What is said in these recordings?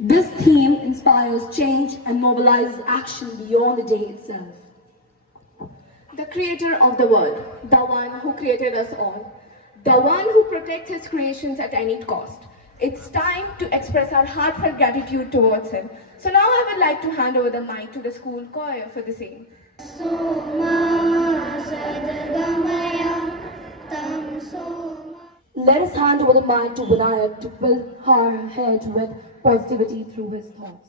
This theme inspires change and mobilizes action beyond the day itself. The creator of the world, the one who created us all, the one who protects his creations at any cost. It's time to express our heartfelt gratitude towards him. So now I would like to hand over the mic to the school choir for the same. Let us hand over the mic to Vinayak to fill her head with positivity through his thoughts.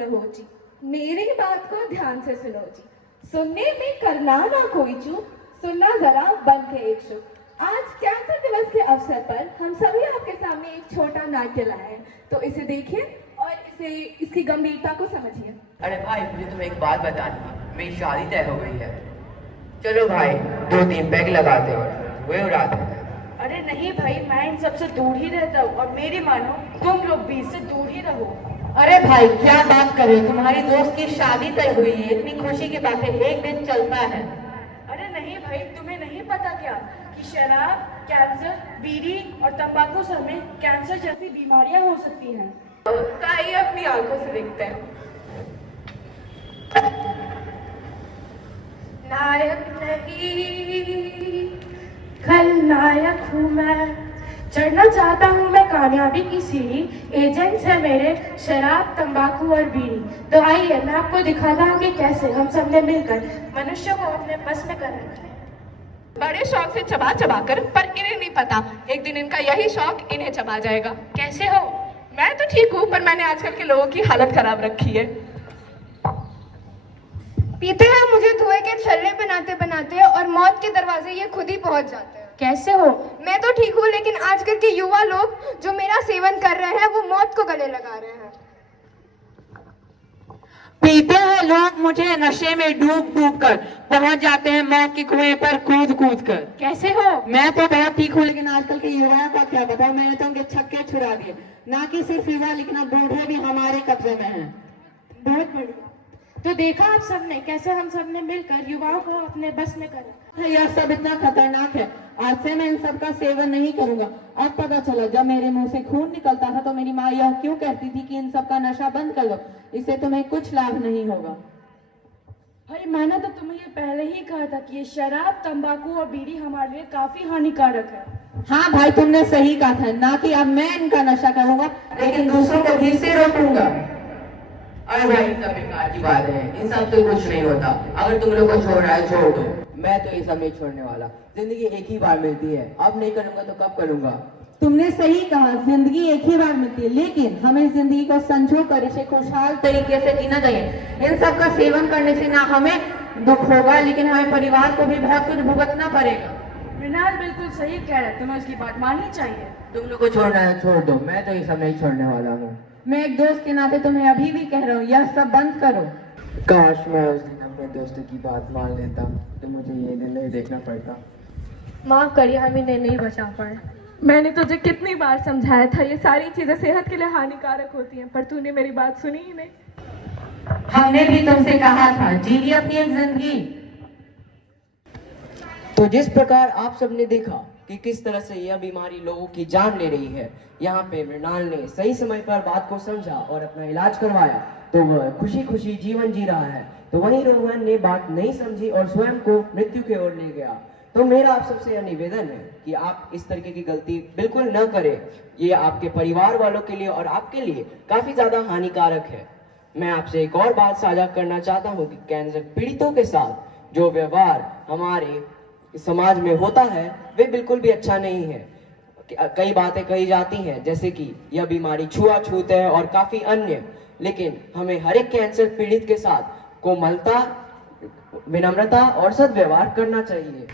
रहो जी, मेरी बात को ध्यान से सुनो जी। सुनने में करना ना कोई चूक, सुनना जरा बन के एक शुक। आज कैंसर दिवस के अवसर पर हम सभी आपके सामने एक छोटा नाट्य लाए हैं, तो इसे देखिए और इसे इसकी गंभीरता को समझिए। अरे भाई, मुझे तुम्हें एक बात बतानी है, मेरी शादी तय हो गई है। चलो भाई, 2-3 पैग लगाते और वे उड़ाते हैं। अरे नहीं भाई, मैं इन सबसे दूर ही रहता हूँ और मेरी मानो तुम लोग भी इससे दूर ही रहो। अरे भाई, क्या बात करें, तुम्हारी दोस्त की शादी तय हुई है, इतनी खुशी की बात है, एक दिन चलता है। अरे नहीं भाई, तुम्हें नहीं पता क्या कि शराब, कैंसर, बीड़ी और तंबाकू समेत कैंसर जैसी बीमारियां हो सकती हैं। तो आइए अपनी आंखों से देखते हैं। नायक नहीं, खलनायक हूँ मैं। चढ़ना चाहता हूँ मैं कामयाबी की सीढ़ी, एजेंट्स है मेरे शराब, तंबाकू और बीड़ी। तो आइए मैं आपको दिखाता हूँ कि कैसे हम सब ने मिलकर मनुष्य को अपने बस में कर रखा है। बड़े शौक से चबा चबा कर, पर इन्हें नहीं पता एक दिन इनका यही शौक इन्हें चबा जाएगा। कैसे हो? मैं तो ठीक हूँ, पर मैंने आजकल के लोगों की हालत खराब रखी है। पीते हैं मुझे धुएं के छल्ले बनाते बनाते और मौत के दरवाजे ये खुद ही पहुंच जाते हैं। कैसे हो? मैं तो ठीक हूँ, लेकिन आजकल के युवा लोग जो मेरा सेवन कर रहे हैं वो मौत को गले लगा रहे हैं। पीते हैं लोग मुझे नशे में डूब डूब कर, पहुंच जाते हैं मौत के कुएं पर कूद कूद कर। कैसे हो? मैं तो बहुत ठीक हूँ, लेकिन आजकल के युवाओं का क्या बताऊं, मैंने तो उनके छक्के छुड़ा दिए। ना कि सिर्फ युवा, लेकिन बूढ़े भी हमारे कब्जे में हैं। बहुत बढ़िया। तो देखा आप सबने कैसे हम सब ने मिलकर युवाओं को अपने बस में करा। यह सब इतना खतरनाक है, आज से मैं इन सब का सेवन नहीं करूंगा। अब पता चला, जब मेरे मुंह से खून निकलता था तो मेरी माँ यह क्यों कहती थी कि इन सब का नशा बंद कर दो, इससे तुम्हें कुछ लाभ नहीं होगा। अरे मैंने तो तुम्हें ये पहले ही कहा था कि ये शराब, तंबाकू और बीड़ी हमारे लिए काफी हानिकारक है। हाँ भाई, तुमने सही कहा था, ना कि अब मैं इनका नशा करूंगा, लेकिन दूसरों को भी से रोकूंगा। अरे भाई, सब बेकार की बात है, इन सब से कुछ नहीं होता। अगर तुम लोग को छोड़ रहा है छोड़ दो, मैं तो ये सब नहीं छोड़ने वाला। जिंदगी एक ही बार मिलती है, अब नहीं करूंगा तो कब करूंगा। तुमने सही कहा, जिंदगी एक ही बार मिलती है, लेकिन हमें जिंदगी को संजो कर इसे खुशहाल तरीके से जीना चाहिए। इन सब का सेवन करने से ना हमें दुख होगा, लेकिन हमें परिवार को भी बहुत कुछ भुगतना पड़ेगा। मृणाल बिल्कुल सही कह रहा है, तुम्हें उसकी बात माननी चाहिए। तुम लोग को छोड़ना है छोड़ दो, मैं तो ये सब नहीं छोड़ने वाला हूँ। मैं एक दोस्त के नाते तुम्हें अभी भी कह रहा हूँ, यह सब बंद करो। काश मैं उस दिन अपने दोस्तों की बात मान लेता तो मुझे ये दिन नहीं देखना पड़ता। माफ करिए, हम इन्हें नहीं बचा पाए। मैंने तुझे कितनी बार समझाया था ये सारी चीजें सेहत के लिए हानिकारक होती हैं, पर तूने मेरी बात सुनी ही नहीं। हमने भी तुमसे कहा था, जीलिए अपनी एक जिंदगी। तो जिस प्रकार आप सबने देखा कि किस तरह से यह बीमारी लोगों की जान ले रही है, यहाँ पे मृणाल ने सही समय पर बात को समझा और अपना इलाज करवाया, तो वह खुशी खुशी जीवन जी रहा है। तो वहीं रोहन ने बात नहीं समझी और स्वयं को मृत्यु की ओर ले गया। तो मेरा आप सबसे यह निवेदन है कि आप इस तरीके की गलती बिल्कुल न करें। ये आपके परिवार वालों के लिए और आपके लिए काफी ज्यादा हानिकारक है। मैं आपसे एक और बात साझा करना चाहता हूँ कि कैंसर पीड़ितों के साथ जो व्यवहार हमारे समाज में होता है वे बिल्कुल भी अच्छा नहीं है। कई बातें कही जाती हैं, जैसे कि यह बीमारी छुआछूत है और काफी अन्य, लेकिन हमें हर एक कैंसर पीड़ित के साथ कोमलता, विनम्रता और सद्व्यवहार करना चाहिए।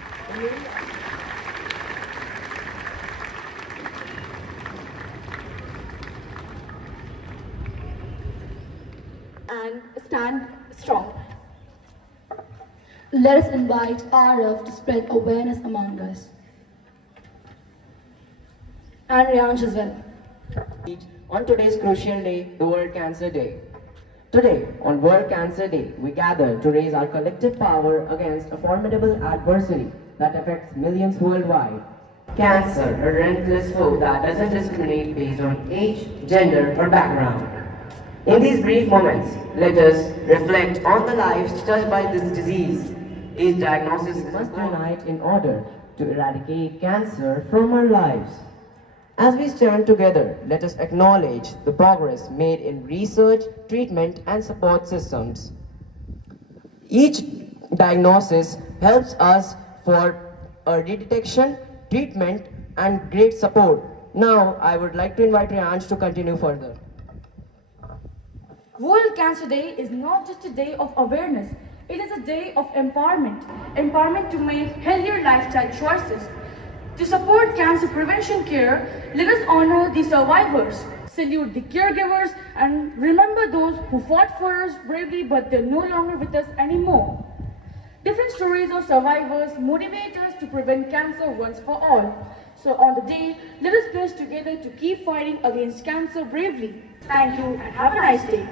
And stand strong. Let us invite Arav to spread awareness among us. And Riyansh as well. On today's crucial day, the World Cancer Day. Today, on World Cancer Day, we gather to raise our collective power against a formidable adversity that affects millions worldwide. Cancer, a relentless foe that doesn't discriminate based on age, gender, or background. In these brief moments, let us reflect on the lives touched by this disease. Each diagnosis must unite in order to eradicate cancer from our lives. As we stand together, let us acknowledge the progress made in research, treatment, and support systems. Each diagnosis helps us for early detection, treatment, and great support. Now, I would like to invite Riyansh to continue further. World Cancer Day is not just a day of awareness, it is a day of empowerment. Empowerment to make healthier lifestyle choices. To support cancer prevention care, let us honor the survivors, salute the caregivers, and remember those who fought for us bravely but they're no longer with us anymore. Different stories of survivors motivate us to prevent cancer once for all. So on the day, let us pledge together to keep fighting against cancer bravely. Thank you and have a nice day.